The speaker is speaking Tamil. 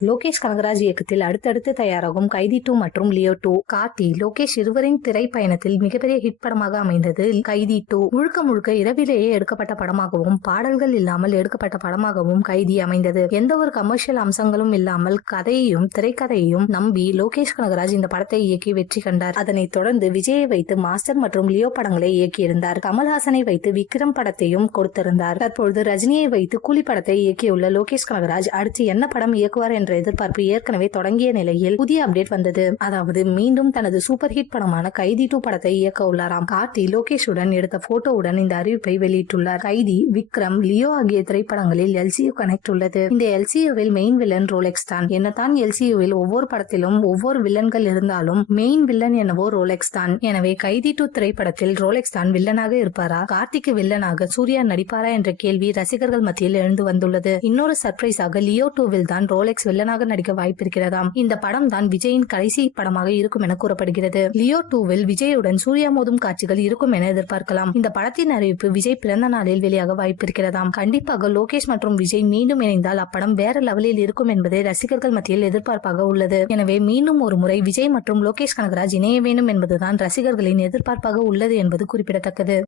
லோகேஷ் கனகராஜ் இயக்கத்தில் அடுத்தடுத்து தயாராகும் கைதி 2 மற்றும் லியோ 2. கார்த்தி லோகேஷ் இருவரின் திரைப்பயணத்தில் மிகப்பெரிய ஹிட் படமாக அமைந்தது கைதி 2. முழுக்க முழுக்க இரவிலேயே எடுக்கப்பட்ட படமாகவும் பாடல்கள் இல்லாமல் எடுக்கப்பட்ட படமாகவும் கைதி அமைந்தது. எந்த ஒரு கமர்ஷியல் அம்சங்களும் இல்லாமல் கதையையும் திரைக்கதையையும் நம்பி லோகேஷ் கனகராஜ் இந்த படத்தை இயக்கி வெற்றி கண்டார். அதனைத் தொடர்ந்து விஜயை வைத்து மாஸ்டர் மற்றும் லியோ படங்களை இயக்கியிருந்தார். கமல்ஹாசனை வைத்து விக்ரம் படத்தையும் கொடுத்திருந்தார். தற்பொழுது ரஜினியை வைத்து கூலி படத்தை இயக்கியுள்ள லோகேஷ் கனகராஜ் அடுத்து என்ன படம் இயக்குவார் என்ற எதிர்பார்ப்பு ஏற்கனவே தொடங்கிய நிலையில் புதிய அப்டேட் வந்தது. அதாவது மீண்டும் தனது சூப்பர் ஹிட் படமான கைதி 2 படத்தை இயக்க உள்ளாராம். கார்த்தி லோகேஷுடன் எடுத்த போட்டோவுடன் இந்த அறிவிப்பை வெளியிட்டுள்ளார். கைதி, விக்ரம், லியோ ஆகிய திரைப்படங்களில் LCU கனெக்ட் உள்ளது. இந்த LCUவில் மெயின் வில்லன் ரோலெக்ஸ் தான். என்னதான் LCUவில் ஒவ்வொரு படத்திலும் ஒவ்வொரு வில்லன்கள் இருந்தாலும் மெயின் வில்லன் என்னவோ ரோலெக்ஸ் தான். எனவே கைதி 2 திரைப்படத்தில் ரோலெக்ஸ் தான் வில்லனாக இருப்பாரா, கார்த்திக்கு வில்லனாக சூர்யா நடிப்பாரா என்ற கேள்வி ரசிகர்கள் மத்தியில் எழுந்து வந்துள்ளது. இன்னொரு சர்ப்ரைஸாக லியோ 2வில் தான் ரோலெக்ஸ் வில்லனாக நடிக்க வாய்ப்பிருக்கிறதாம். இந்த படம் தான் விஜயின் கடைசி படமாக இருக்கும் என கூறப்படுகிறது. லியோ 2வில் விஜயுடன் சூர்யா மோதும் காட்சிகள் இருக்கும் என எதிர்பார்க்கலாம். இந்த படத்தின் அறிவிப்பு விஜய் பிறந்த நாளில் வெளியாக வாய்ப்பிருக்கிறதாம். கண்டிப்பாக லோகேஷ் மற்றும் விஜய் மீண்டும் இணைந்தால் அப்படம் வேற லெவலில் இருக்கும் என்பதே ரசிகர்கள் மத்தியில் எதிர்பார்ப்பாக உள்ளது. எனவே மீண்டும் ஒரு முறை விஜய் மற்றும் லோகேஷ் கனகராஜ் இணைய வேண்டும் என்பதுதான் ரசிகர்களின் எதிர்பார்ப்பாக உள்ளது என்பது குறிப்பிடத்தக்கது.